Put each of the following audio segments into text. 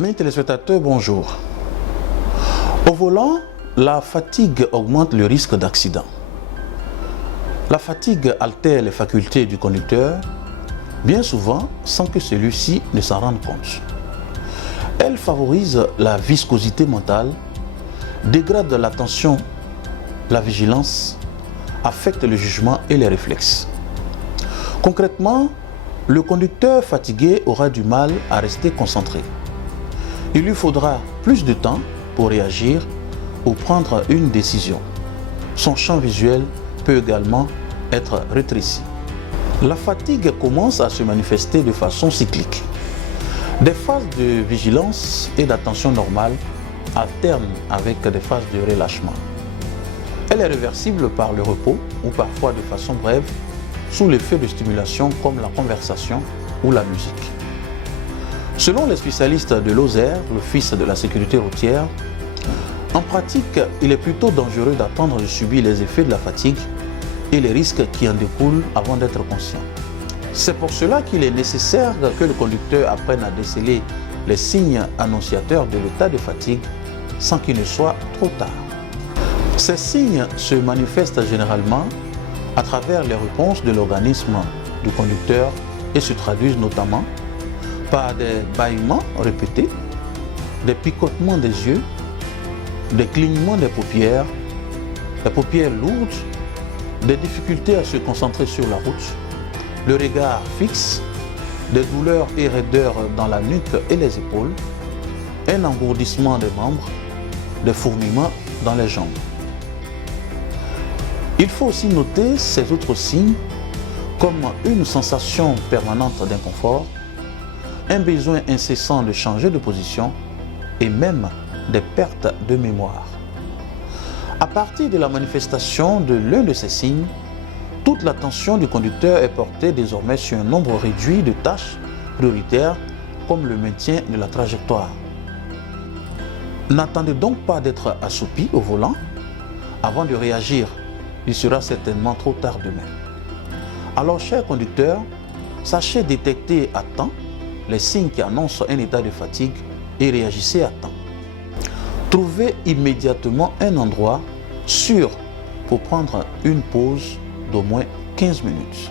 Mes téléspectateurs, bonjour. Au volant, la fatigue augmente le risque d'accident. La fatigue altère les facultés du conducteur, bien souvent sans que celui-ci ne s'en rende compte. Elle favorise la viscosité mentale, dégrade l'attention, la vigilance, affecte le jugement et les réflexes. Concrètement, le conducteur fatigué aura du mal à rester concentré. Il lui faudra plus de temps pour réagir ou prendre une décision. Son champ visuel peut également être rétréci. La fatigue commence à se manifester de façon cyclique. Des phases de vigilance et d'attention normale alternent avec des phases de relâchement. Elle est réversible par le repos ou parfois de façon brève sous l'effet de stimulation comme la conversation ou la musique. Selon les spécialistes de l'OSER, l'Office de la sécurité routière, en pratique, il est plutôt dangereux d'attendre de subir les effets de la fatigue et les risques qui en découlent avant d'être conscient. C'est pour cela qu'il est nécessaire que le conducteur apprenne à déceler les signes annonciateurs de l'état de fatigue sans qu'il ne soit trop tard. Ces signes se manifestent généralement à travers les réponses de l'organisme du conducteur et se traduisent notamment par des bâillements répétés, des picotements des yeux, des clignements des paupières lourdes, des difficultés à se concentrer sur la route, le regard fixe, des douleurs et raideurs dans la nuque et les épaules, un engourdissement des membres, des fourmillements dans les jambes. Il faut aussi noter ces autres signes comme une sensation permanente d'inconfort, un besoin incessant de changer de position et même des pertes de mémoire. À partir de la manifestation de l'un de ces signes, toute l'attention du conducteur est portée désormais sur un nombre réduit de tâches prioritaires comme le maintien de la trajectoire. N'attendez donc pas d'être assoupi au volant avant de réagir. Il sera certainement trop tard demain. Alors, chers conducteurs, sachez détecter à temps les signes qui annoncent un état de fatigue et réagissez à temps. Trouvez immédiatement un endroit sûr pour prendre une pause d'au moins 15 minutes.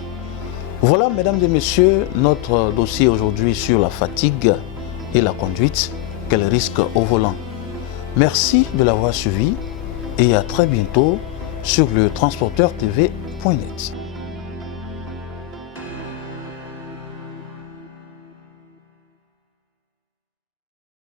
Voilà, mesdames et messieurs, notre dossier aujourd'hui sur la fatigue et la conduite, quel risque au volant. Merci de l'avoir suivi et à très bientôt sur le transporteurtv.net.